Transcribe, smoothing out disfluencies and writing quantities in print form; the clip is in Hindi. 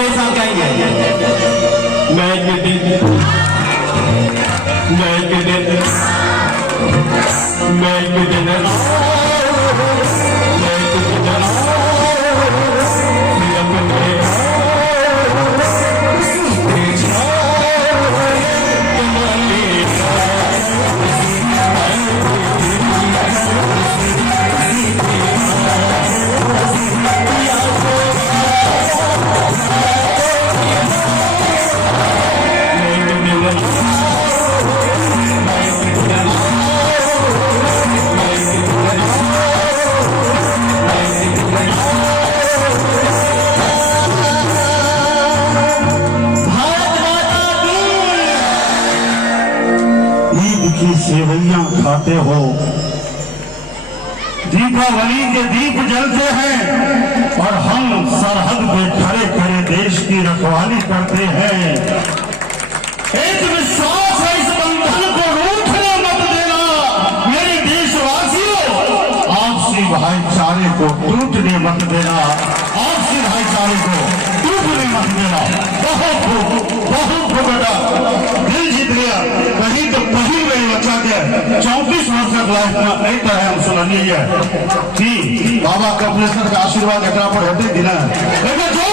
मेरे साथ गाएंगे। मैं एक दिन सेवैयां खाते हो, दीपावली के दीप जलते हैं और हम सरहद पे खड़े खड़े देश की रखवाली करते हैं। एक विश्वास है, इस बंधन को रूठने मत देना मेरे देशवासियों। आपसी भाईचारे को टूटने मत देना, आपसी भाईचारे को टूटने मत देना। बहुत बेटा दिल जीत गया। कहीं तो कहीं मेरी बच्चा के 34 वर्ष तक लाइफ में नहीं तरह हम सुनिए कि बाबा कपिलेश्वर का आशीर्वाद एकरा पर होते कि ना, लेकिन जो